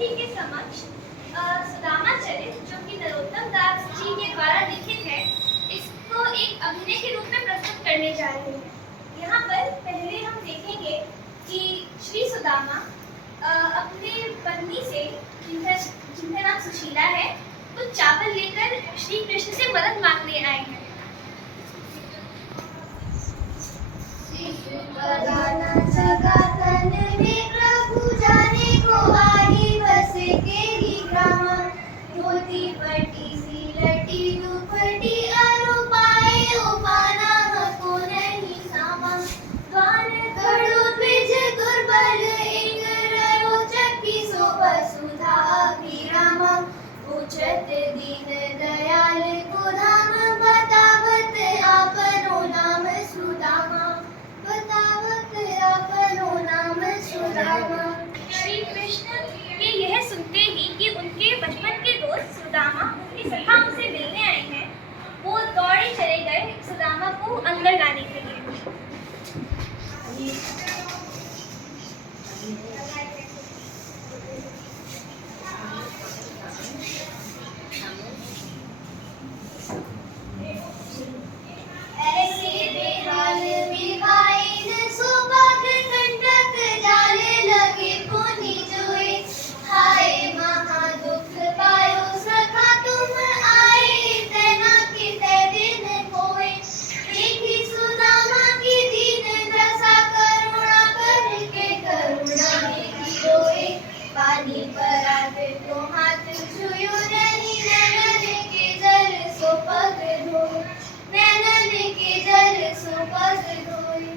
सभी के समक्ष सुदामा चरित, जो कि नरोत्तम दास जी के द्वारा लिखित है, इसको एक अभिनय के रूप में प्रस्तुत करने जा रहे हैं। यहाँ पर पहले हम देखेंगे कि श्री सुदामा अपने पत्नी से, जिनका नाम सुशीला है, कुछ चावल लेकर श्री कृष्ण से मदद मांगने आए हैं। प्रभु जाने को आई बस तेरी ग्राम, धोती पटी सी लटी दुपटी अरु पाए उपाना को नहीं सामा, द्वार कड़ू द्विज दुर्बल एक रयो चक्की सो वसुधा अभिराम, पूछत दीन दयाल को धाम, बतावत आपनो नाम सुदामा, बतावत आपनो नाम सुदामा। श्री कृष्ण के यह सुनते ही कि उनके बचपन के दोस्त सुदामा उनकी सखा उनसे मिलने आए हैं, वो दौड़े चले गए सुदामा को अंदर लाने के लिए। ऐसे बेहाल विवाइन सुभग कंटक जाले लगे पुनि जोए, हाय महादुख पायो सखा तुम आए, तेना के ते दिन होए, देखी सुदामा की दीन दशा करुणा करके करुणा देखी रोए, पानी परात तो हाथ छुयो नहीं, नैनन के जल सो पग धोए, नैनन के जल सो पग धोए।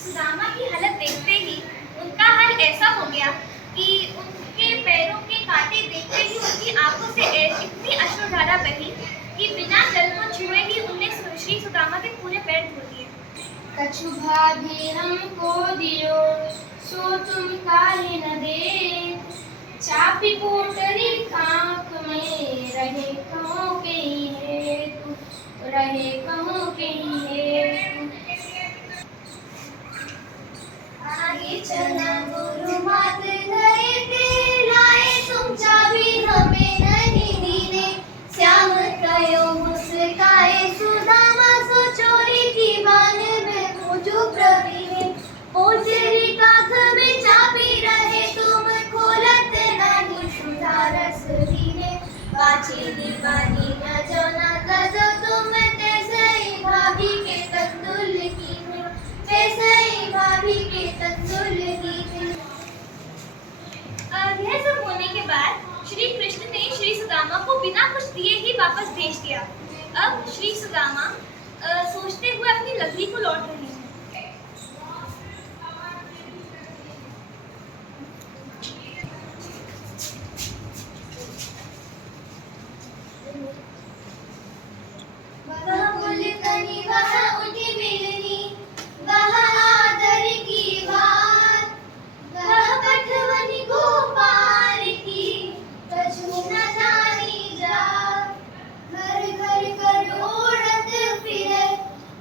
सुदामा की हालत देखते ही उनका हाल ऐसा हो गया कि उनके पैरों के कांटे देखते ही उनकी आंखों से इतनी अश्रुधारा बही कि बिना जल को छुए ही उनने श्री सुदामा के पूरे पैर धो दिए। कछु भाभी हमको दियो, सो तुम काहे न दे, चापी पोटरी खाक में रहे कहूँ के ही है तू, रहे कहूँ के ही है तू। आगे चला गुरु मात धरे ते लाए, तुम चाबी हमें नहीं दीने, श्याम कयो मुस्काए सुदामा, सो चोरी की बान में मुझो प्रवीणे, पोचरी काख में चाबी रहे, तुम खोलत नहीं सुधारस दीने, पाछी दीवानी न जो ना तजो तुम, तैसई भाभी के तंदुल की में, तैसई भाभी के तंदुल की में। यह सब होने के बाद श्री कृष्ण ने श्री सुदामा को बिना कुछ दिए ही वापस भेज दिया। अब श्री सुदामा सोचते हुए अपनी नगरी को लौट रहे हैं। वह पुलकनी वह उठी मिलनी, वह आदर की बात, वह पठवनी गोपाल की, कछु न जानी जात, घर घर कर ओढ़त फिरे,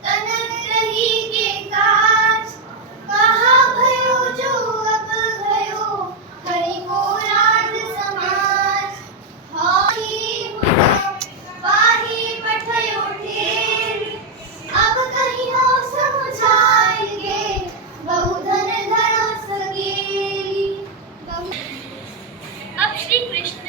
तनक रही के काज, कहा भयो जो अब भयो, हरि को राज समाज, हाही मुझो वाही पठयो ढेर, अब कहीं हो समझाएंगे, बहुधन धरो सगेली। अब श्री कृष्ण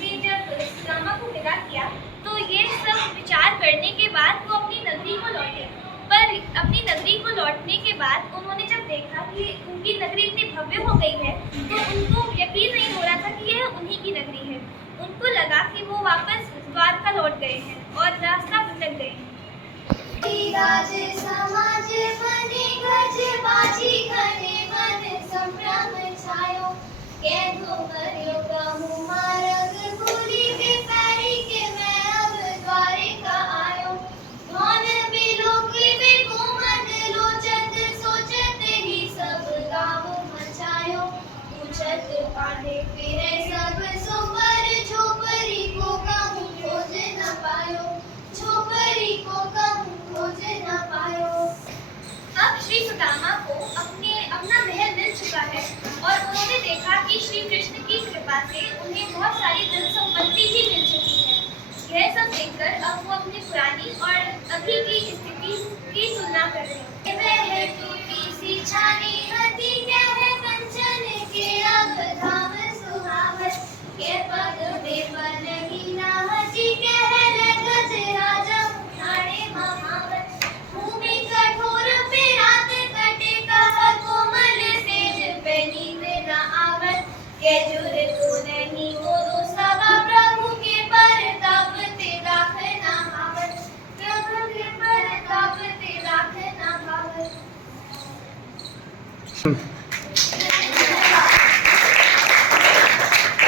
ने जब सुदामा को विदा किया तो ये सब विचार करने के बाद वो अपनी नगरी को लौटे। पर अपनी नगरी को लौटने के बाद उन्होंने जब देखा कि उनकी नगरी इतनी भव्य हो गई है तो उनको यकीन नहीं हो रहा था कि यह उन्हीं की नगरी है। उनको लगा कि वो वापस द्वारका लौट गए हैं और रास्ता भटक गए हैं। राज समाज बने गज बाजी घने मन संभ्रम छायो, कैधो करियो कहूँ मार्ग भूली के पैरी के मैं अब द्वारिका आयो, मौन बिलोकी बे कोमल लोचत सोचत ही सब गाँव मचायो, पूछत पाढ़े फिरे सब सोपर, झोपड़ी को कहूँ खोज न पायो, झोपड़ी को कहूँ खोज न पायो। अब श्री सुदामा को अपना महल मिल चुका है और उन्होंने श्री कृष्ण की कृपा से उन्हें बहुत सारी धन संपत्ति भी मिल चुकी है। यह सब देखकर अब वो अपनी पुरानी और अभी की स्थिति की तुलना कर रहे हैं। वह टूटी सी छानी हती कह कंचन के अब धाम सुहावत के पग